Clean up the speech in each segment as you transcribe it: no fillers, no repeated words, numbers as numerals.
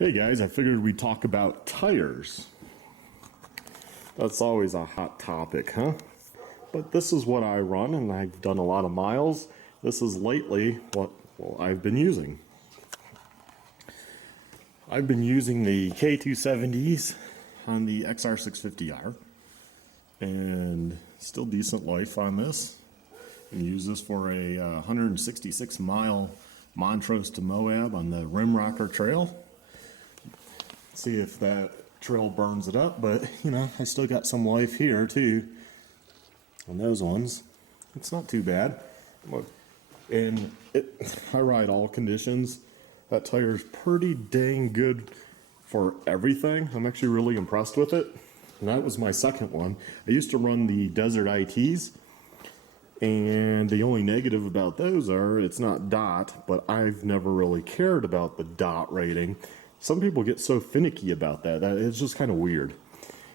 Hey guys, I figured we'd talk about tires. That's always a hot topic, huh? But this is what I run, and I've done a lot of miles. This is lately what I've been using. I've been using the K270s on the XR650R, and still decent life on this. And use this for a 166 mile Montrose to Moab on the Rimrocker Trail. See if that trail burns it up, but you know, I still got some life here too on those ones. It's not too bad. And I ride all conditions. That tire is pretty dang good for everything. I'm actually really impressed with it. And that was my second one. I used to run the Desert ITs, and the only negative about those are it's not DOT, but I've never really cared about the DOT rating. Some people get so finicky about that. It's just kind of weird.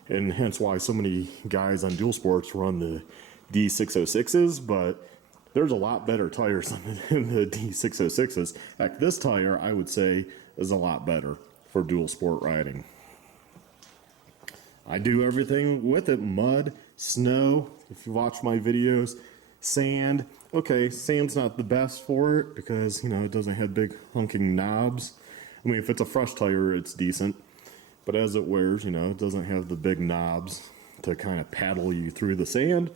And hence why so many guys on dual sports run the D606s, but there's a lot better tires than the D606s. Heck, this tire, I would say, is a lot better for dual sport riding. I do everything with it. Mud, snow, if you watch my videos, sand. Okay, sand's not the best for it because, you know, it doesn't have big hunking knobs. I mean, if it's a fresh tire, it's decent. But as it wears, you know, it doesn't have the big knobs to kind of paddle you through the sand.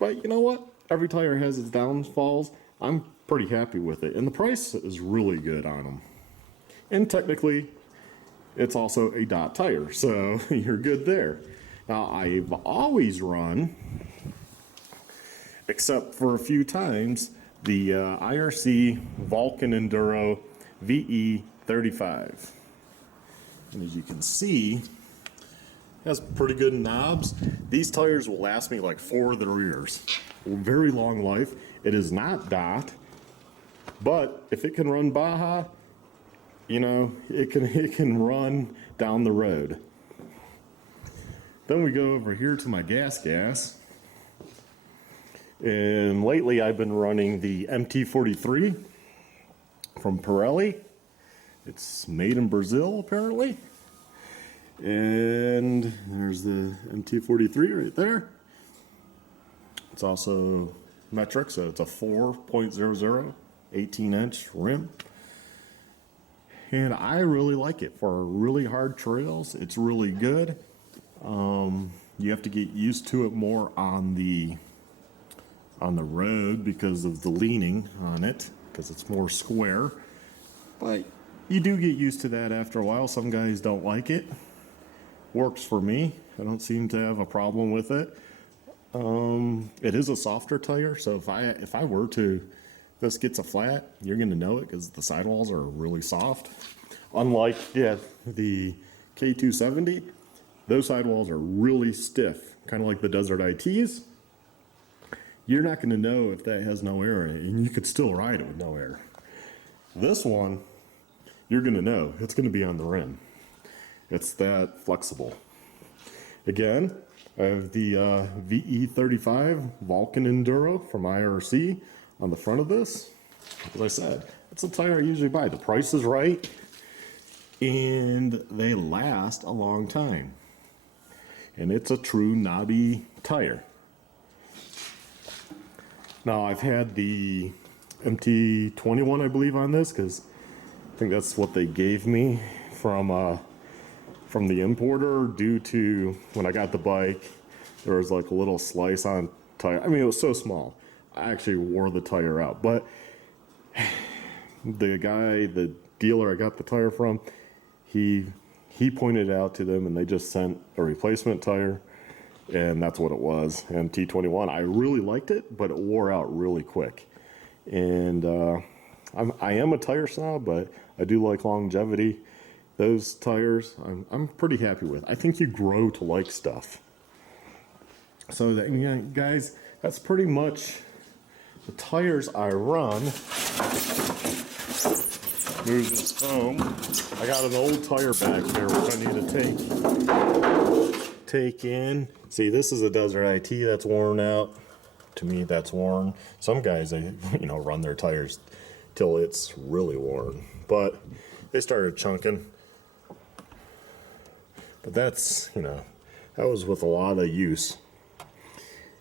But you know what? Every tire has its downfalls. I'm pretty happy with it. And the price is really good on them. And technically, it's also a DOT tire, so you're good there. Now, I've always run, except for a few times, the IRC Vulcan Enduro VE35. And as you can see, it has pretty good knobs. These tires will last me like 4 of the rears. Very long life. It is not DOT, but if it can run Baja, you know, it can run down the road. Then we go over here to my gas. And lately I've been running the MT43 from Pirelli. It's made in Brazil, apparently. And there's the MT43 right there. It's also metric, so it's a 4.00, 18-inch rim. And I really like it for really hard trails. It's really good. You have to get used to it more on the road because of the leaning on it, because it's more square. But you do get used to that after a while. Some guys don't like it. Works for me. I don't seem to have a problem with it. It is a softer tire, so if I were to, this gets a flat, you're going to know it because the sidewalls are really soft. Unlike the K270, those sidewalls are really stiff, kind of like the Desert ITs. You're not going to know if that has no air in it, and you could still ride it with no air. This one, you're going to know. It's going to be on the rim. It's that flexible. Again, I have the VE35 Vulcan Enduro from IRC on the front of this. As I said, it's a tire I usually buy. The price is right, and they last a long time. And it's a true knobby tire. Now, I've had the MT21, I believe, on this, because I think that's what they gave me from the importer, due to when I got the bike, there was like a little slice on tire. I mean, it was so small. I actually wore the tire out. But the dealer I got the tire from, he pointed it out to them, and they just sent a replacement tire. And that's what it was. And T21, I really liked it, but it wore out really quick. And I am a tire snob, but I do like longevity. Those tires, I'm pretty happy with. I think you grow to like stuff. So that, you know, guys, that's pretty much the tires I run. Move this home. I got an old tire back here, which I need to take in. See, this is a Desert IT that's worn out. To me, that's worn. Some guys, they run their tires till it's really worn. But they started chunking. But that's, you know, that was with a lot of use.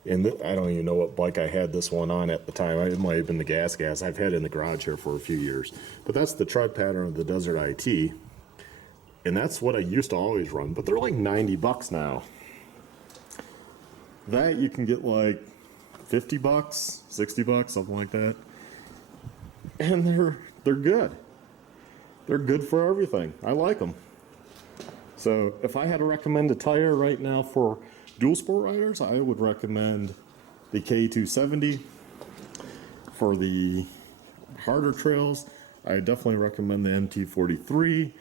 And I don't even know what bike I had this one on at the time. It might have been the Gas. I've had it in the garage here for a few years. But that's the tread pattern of the Desert IT. And that's what I used to always run. But they're like 90 bucks now. That you can get like 50 bucks, 60 bucks, something like that. And they're good. They're good for everything. I like them. So if I had to recommend a tire right now for dual sport riders, I would recommend the K270. For the harder trails, I definitely recommend the MT43,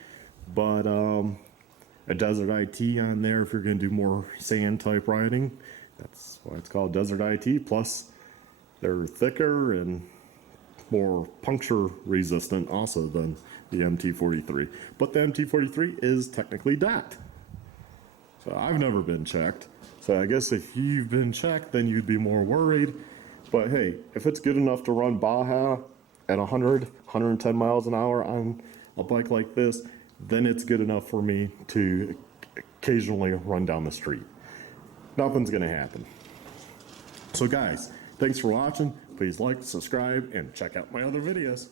but a Desert IT on there if you're going to do more sand type riding. That's why it's called Desert IT. Plus, they're thicker and more puncture resistant also than the MT43. But the MT43 is technically decked. So I've never been checked. So I guess if you've been checked, then you'd be more worried. But hey, if it's good enough to run Baja at 100, 110 miles an hour on a bike like this, then it's good enough for me to occasionally run down the street. Nothing's gonna happen. So guys, thanks for watching. Please like, subscribe, and check out my other videos.